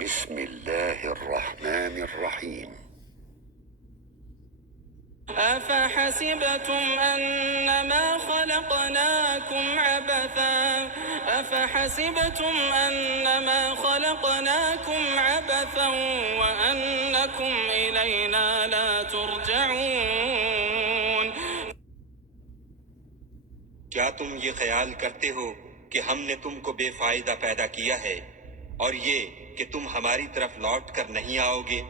بسم الله الرحمن الرحيم. أفحسبتم أنما خلقناكم عبثا وأنكم إلينا لا ترجعون. کیا تم یہ خیال کرتے ہو کہ ہم نے تم کو بے فائدہ پیدا کیا ہے اور یہ کہ تم ہماری طرف لوٹ کر نہیں آؤ گے؟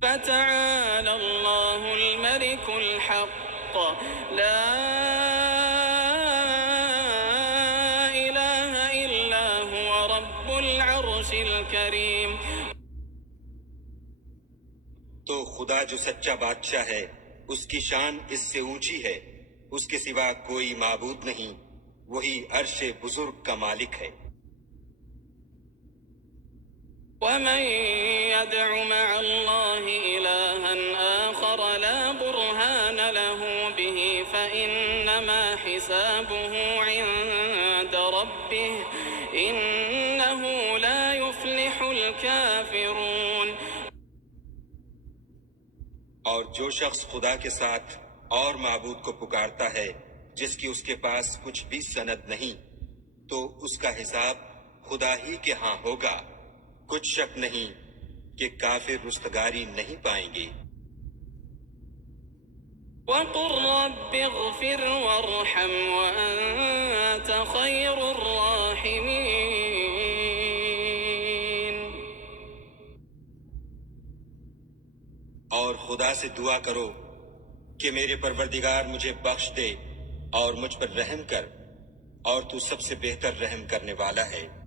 فتعالى الله الملك الحق لا إله إلا هو رب العرش الكريم. تو خدا جو سچا بادشاہ ہے اس کی شان اس سے اونچی ہے، اس کے سوا کوئی معبود نہیں، وہی عرش بزرگ کا مالک ہے۔ ومن يدع مع الله إلها آخر لا برهان له به فإنما حسابه عند ربه إنه لا يفلح الكافرون. اور جو شخص خدا کے ساتھ اور معبود کو پکارتا ہے جس کی اس کے پاس کچھ بھی سند نہیں، تو اس کا حساب خدا ہی کے ہاں ہوگا، کچھ شک نہیں کہ کافر رستگاری نہیں پائیں گے۔ وقل رب اغفر وارحم وأنت خير الراحمين. اور خدا سے دعا کرو کہ میرے پروردگار مجھے بخش دے اور مجھ پر رحم کر، اور تو سب سے بہتر رحم کرنے والا ہے۔